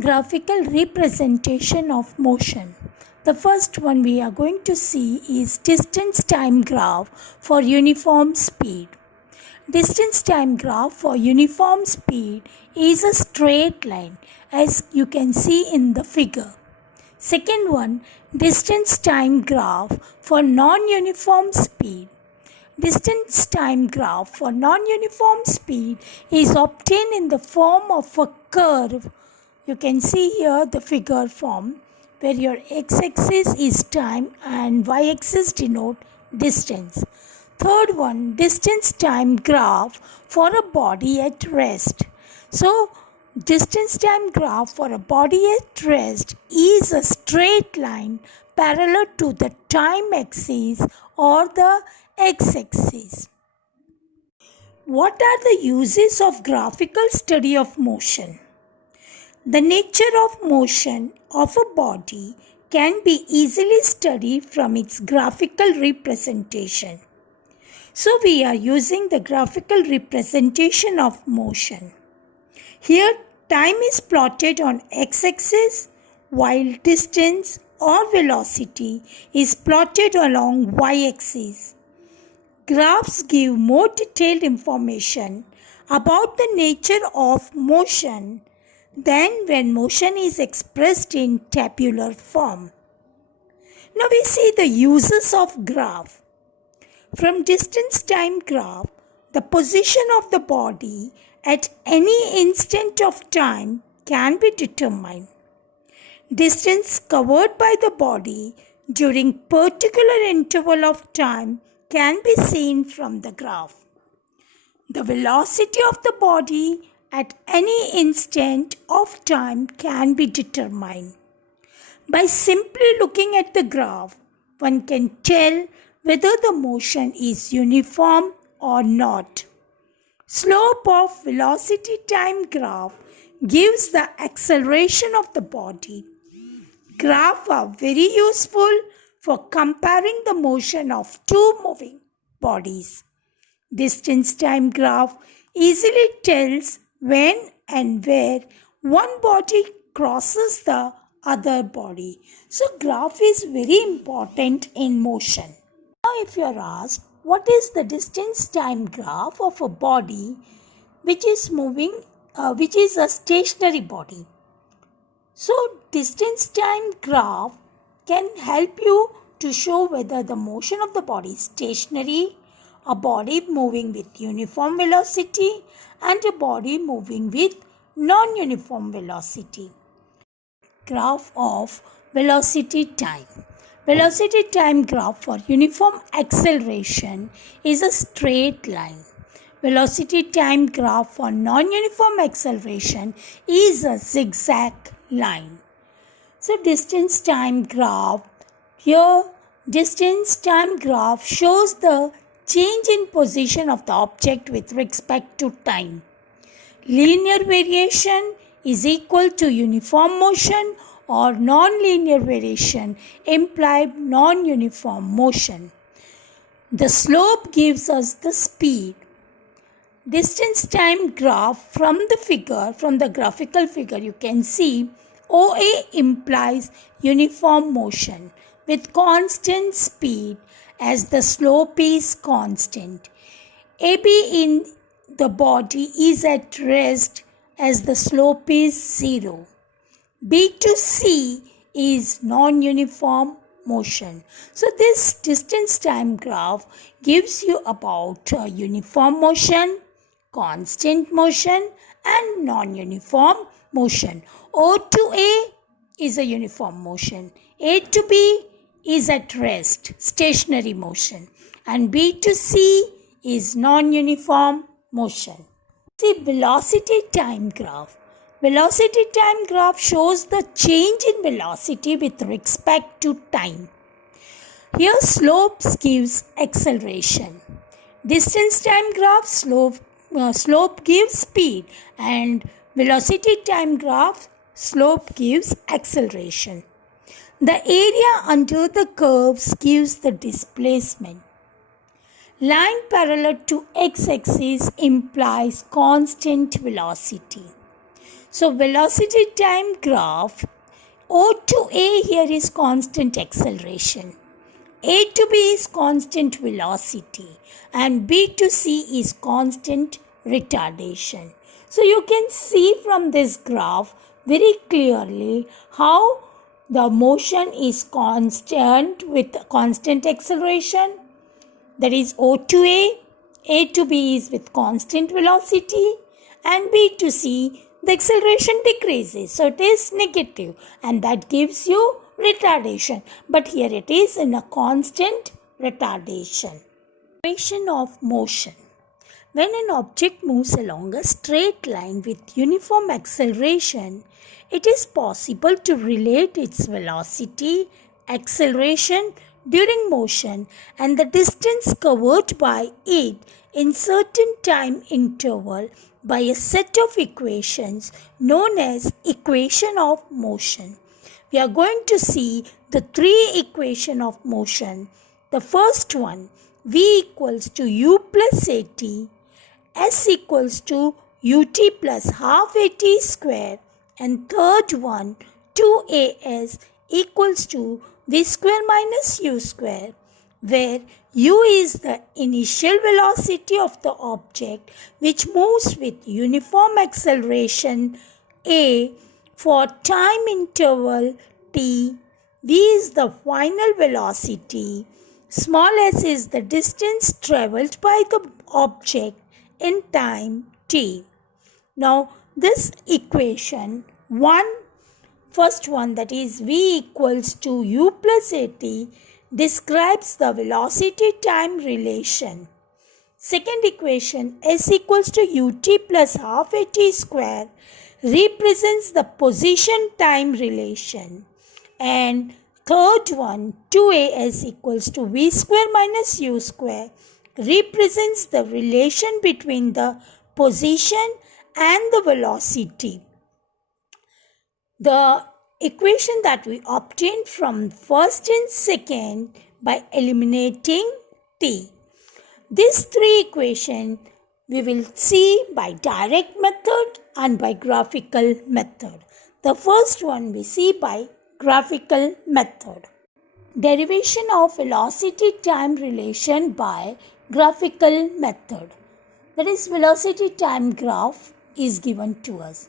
graphical representation of motion. The first one we are going to see is distance time graph for uniform speed. Distance time graph for uniform speed is a straight line as you can see in the figure. Second one, distance time graph for non-uniform speed. Distance time graph for non-uniform speed is obtained in the form of a curve. You can see here the figure form where your x-axis is time and y-axis denote distance. Third one, distance time graph for a body at rest. So, distance time graph for a body at rest is a straight line parallel to the time axis or the x-axis. What are the uses of graphical study of motion? The nature of motion of a body can be easily studied from its graphical representation. So we are using the graphical representation of motion. Here time is plotted on x-axis while distance or velocity is plotted along y-axis. Graphs give more detailed information about the nature of motion than when motion is expressed in tabular form. Now we see the uses of graph. From distance time graph, the position of the body at any instant of time can be determined. Distance covered by the body during particular interval of time can be seen from the graph. The velocity of the body at any instant of time can be determined. By simply looking at the graph, one can tell whether the motion is uniform or not. Slope of velocity time graph gives the acceleration of the body. Graphs are very useful for comparing the motion of two moving bodies. Distance time graph easily tells when and where one body crosses the other body. So graph is very important in motion. Now if you are asked, what is the distance time graph of a body which is moving, which is a stationary body? So distance time graph can help you to show whether the motion of the body is stationary, a body moving with uniform velocity, and a body moving with non-uniform velocity. Graph of velocity time. Velocity time graph for uniform acceleration is a straight line. Velocity time graph for non-uniform acceleration is a zigzag line. So distance time graph, here distance time graph shows the change in position of the object with respect to time. Linear variation is equal to uniform motion or non-linear variation implied non-uniform motion. The slope gives us the speed. Distance time graph from the figure, from the graphical figure, you can see OA implies uniform motion with constant speed as the slope is constant. AB in the body is at rest as the slope is 0. B to C is non-uniform motion. So this distance time graph gives you about uniform motion, constant motion and non-uniform motion. O to A is a uniform motion. A to B is at rest, stationary motion, and B to C is non-uniform motion. See velocity time graph. Velocity time graph shows the change in velocity with respect to time. Here slopes gives acceleration. Distance time graph slope gives speed, and velocity time graph slope gives acceleration. The area under the curves gives the displacement. Line parallel to x-axis implies constant velocity. So velocity time graph, O to A here is constant acceleration. A to B is constant velocity and B to C is constant retardation. So you can see from this graph very clearly how the motion is constant with constant acceleration, that is O to A to B is with constant velocity, and B to C, the acceleration decreases. So it is negative and that gives you retardation. But here it is in a constant retardation. Equation of motion. When an object moves along a straight line with uniform acceleration, it is possible to relate its velocity, acceleration during motion and the distance covered by it in certain time interval by a set of equations known as equation of motion. We are going to see the three equations of motion. The first one, V equals to U plus AT, S equals to ut plus half at square, and third one 2as equals to v square minus u square, where u is the initial velocity of the object which moves with uniform acceleration a for time interval t, v is the final velocity, small s is the distance travelled by the object in time t. Now this equation first one, that is v equals to u plus at, describes the velocity time relation. Second equation, s equals to ut plus half at square, represents the position time relation. And third one, 2as equals to v square minus u square, represents the relation between the position and the velocity. The equation that we obtained from first and second by eliminating t. These three equations we will see by direct method and by graphical method. The first one we see by graphical method. Derivation of velocity time relation by graphical method. That is, velocity time graph is given to us.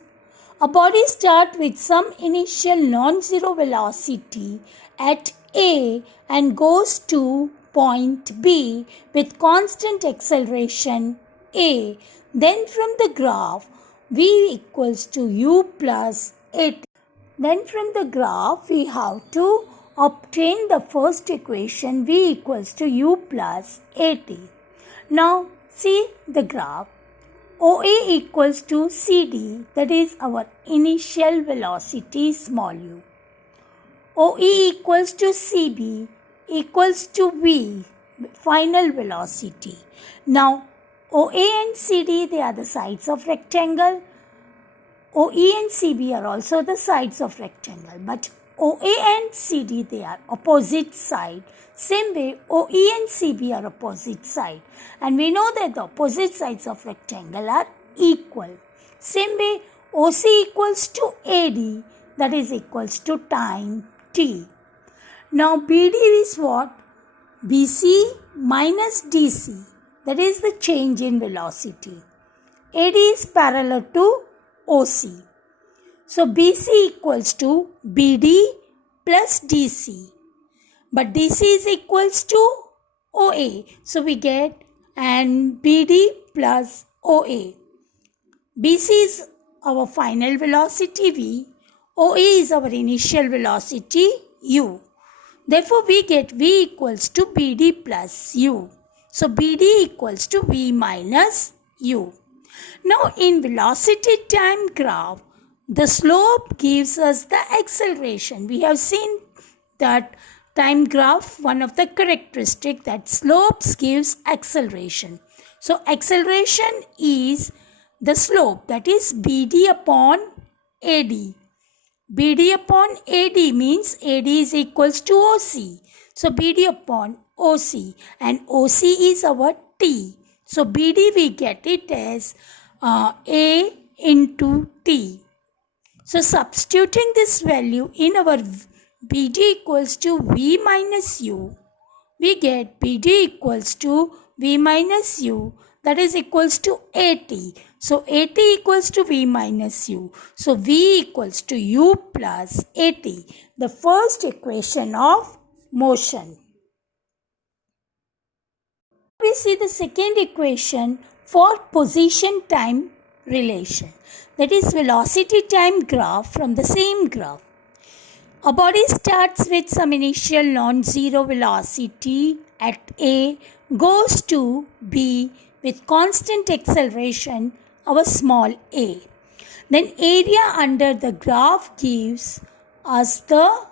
A body starts with some initial non-zero velocity at A and goes to point B with constant acceleration A. Then from the graph, V equals to U plus AT. Then from the graph, we have to obtain the first equation, V equals to U plus AT. Now, see the graph. OA equals to CD, that is our initial velocity small u. OE equals to CB equals to V, final velocity. Now, OA and CD, they are the sides of rectangle. OE and CB are also the sides of rectangle, but OA and CD, they are opposite side. Same way, OE and CB are opposite side. And we know that the opposite sides of rectangle are equal. Same way, OC equals to AD, that is equals to time t. Now, BD is what? BC minus DC, that is the change in velocity. AD is parallel to OC. So, BC equals to BD plus DC. But DC is equals to OA. So, we get and BD plus OA. BC is our final velocity V. OA is our initial velocity U. Therefore, we get V equals to BD plus U. So, BD equals to V minus U. Now, in velocity time graph, the slope gives us the acceleration. We have seen that time graph, one of the characteristics that slopes gives acceleration. So, acceleration is the slope, that is BD upon AD. BD upon AD means AD is equals to OC. So, BD upon OC, and OC is our T. So, BD we get it as A into T. So substituting this value in our BD equals to V minus U, we get BD equals to V minus U, that is equals to AT. So AT equals to V minus U. So V equals to U plus AT, the first equation of motion. We see the second equation for position time relation, that is velocity time graph from the same graph. A body starts with some initial non-zero velocity at A, goes to B with constant acceleration, our small a. Then area under the graph gives us the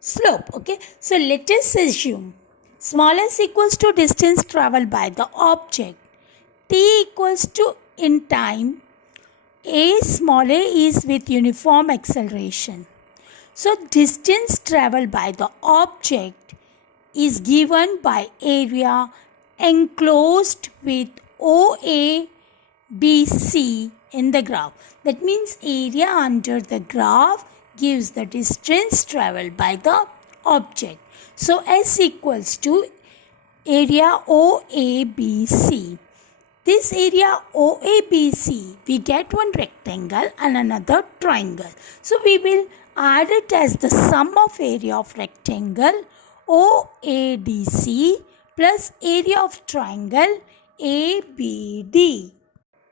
slope. Okay, so let us assume small s equals to distance traveled by the object, t equals to in time, a small a is with uniform acceleration. So distance traveled by the object is given by area enclosed with OA BC in the graph. That means area under the graph gives the distance traveled by the object. So S equals to area OABC. This area OABC, we get one rectangle and another triangle. So we will add it as the sum of area of rectangle OADC plus area of triangle ABD.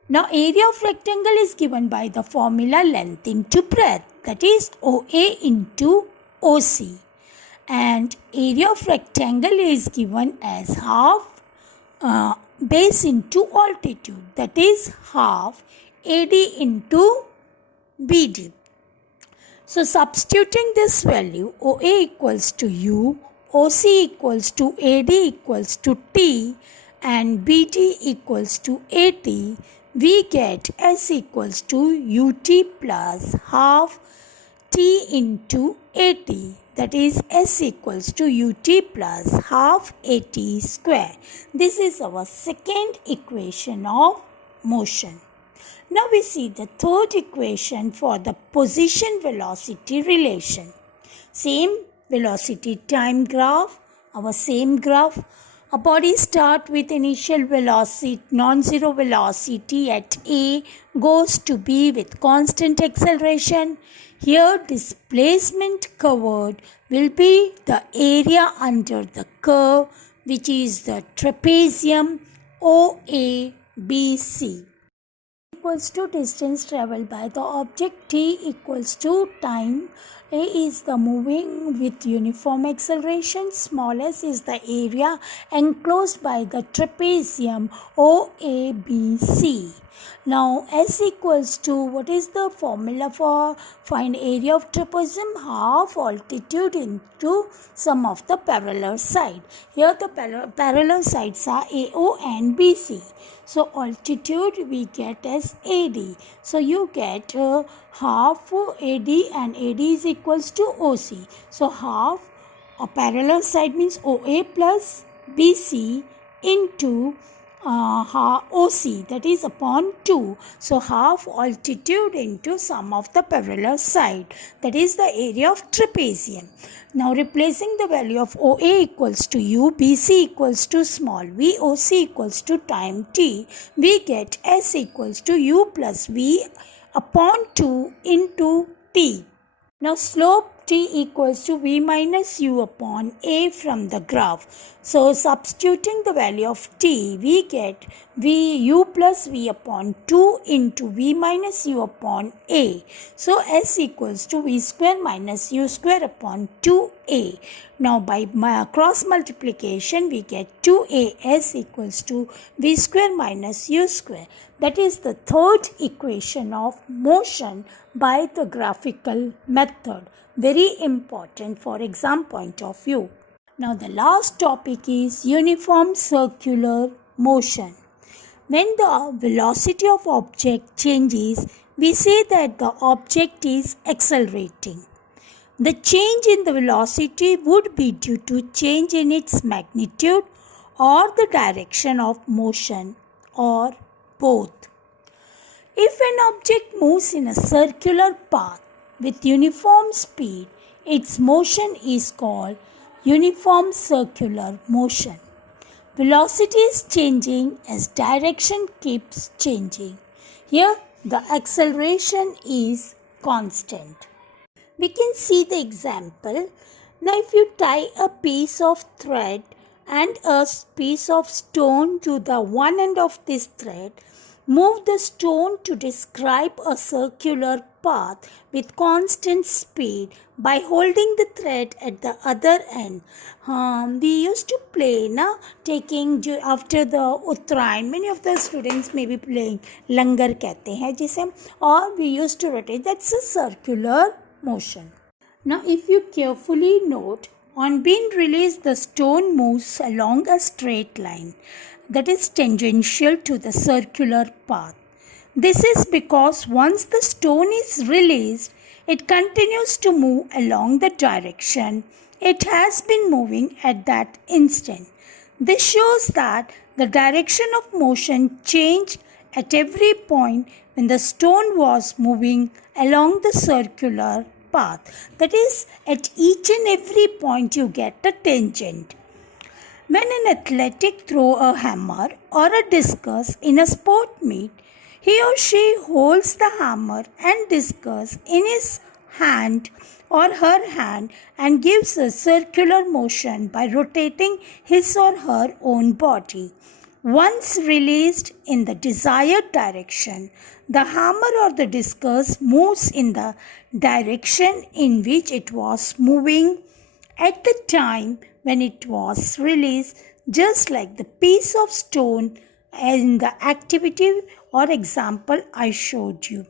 Now area of rectangle is given by the formula length into breadth, that is OA into OC, and area of rectangle is given as half base into altitude, that is half AD into BD. So substituting this value, OA equals to U, OC equals to AD equals to T, and BD equals to AT, we get S equals to UT plus half T into AT, that is S equals to UT plus half AT square. This is our second equation of motion. Now we see the third equation for the position velocity relation. Same velocity time graph, our same graph. A body starts with initial velocity, non-zero velocity at A, goes to B with constant acceleration. Here displacement covered will be the area under the curve, which is the trapezium OABC. Equals to distance traveled by the object, t equals to time, a is the moving with uniform acceleration, small s is the area enclosed by the trapezium OABC. Now s equals to, what is the formula for find area of trapezium? Half altitude into sum of the parallel side. Here the parallel sides are AO and BC. So altitude we get as AD. So you get half AD, and AD is equals to OC. So half a parallel side means OA plus BC into OC, that is upon 2. So half altitude into sum of the parallel side, that is the area of trapezium. Now replacing the value of OA equals to U, BC equals to small v, OC equals to time t, we get S equals to U plus V upon 2 into t. Now slope t equals to V minus U upon A from the graph. So substituting the value of t, we get V U plus V upon 2 into V minus U upon A. So S equals to V square minus U square upon 2A. Now by cross multiplication we get 2AS equals to V square minus U square. That is the third equation of motion by the graphical method. Very important for exam point of view. Now the last topic is uniform circular motion. When the velocity of object changes, we say that the object is accelerating. The change in the velocity would be due to change in its magnitude or the direction of motion, or both. If an object moves in a circular path with uniform speed, its motion is called uniform circular motion. Velocity is changing as direction keeps changing. Here, the acceleration is constant. We can see the example. Now, if you tie a piece of thread and a piece of stone to the one end of this thread, move the stone to describe a circular path with constant speed by holding the thread at the other end. We used to play taking after the Uttarayan. Many of the students may be playing langar कहते हैं जिसे हम, or we used to rotate. That's a circular motion. Now, if you carefully note, on being released, the stone moves along a straight line that is tangential to the circular path. This is because once the stone is released, it continues to move along the direction it has been moving at that instant. This shows that the direction of motion changed at every point when the stone was moving along the circular path. That is, at each and every point you get a tangent. When an athletic throws a hammer or a discus in a sport meet, he or she holds the hammer and discus in his hand or her hand and gives a circular motion by rotating his or her own body. Once released in the desired direction, the hammer or the discus moves in the direction in which it was moving at the time when it was released, just like the piece of stone in the activity or example I showed you.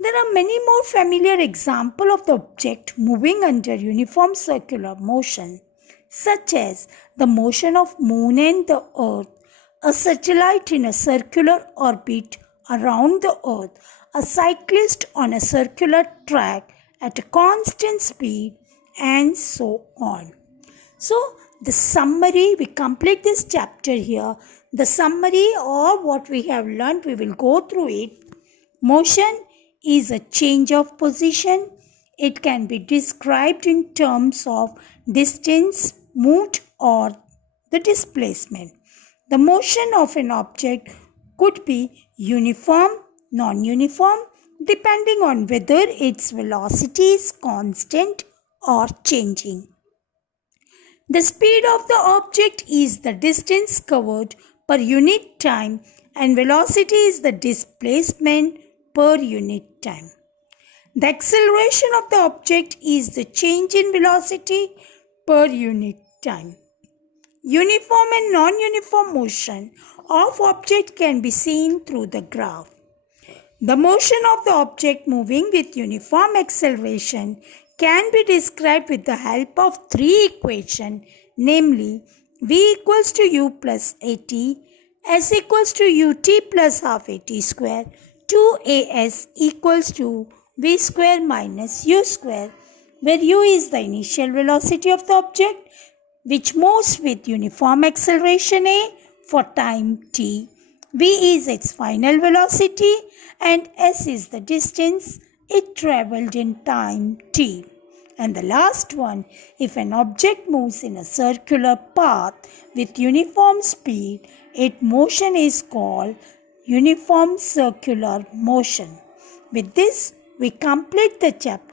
There are many more familiar examples of the object moving under uniform circular motion, such as the motion of moon and the earth, a satellite in a circular orbit around the earth, a cyclist on a circular track at a constant speed, and so on. So, the summary, we complete this chapter here. The summary or what we have learned, we will go through it. Motion is a change of position. It can be described in terms of distance moved or the displacement. The motion of an object could be uniform, non-uniform, depending on whether its velocity is constant or changing. The speed of the object is the distance covered per unit time and velocity is the displacement per unit time. The acceleration of the object is the change in velocity per unit time. Uniform and non-uniform motion of object can be seen through the graph. The motion of the object moving with uniform acceleration can be described with the help of three equations, namely v equals to u plus at, s equals to ut plus half at square, 2as equals to v square minus u square, where u is the initial velocity of the object which moves with uniform acceleration a for time t, v is its final velocity, and s is the distance it travelled in time t. And the last one, if an object moves in a circular path with uniform speed, its motion is called uniform circular motion. With this, we complete the chapter.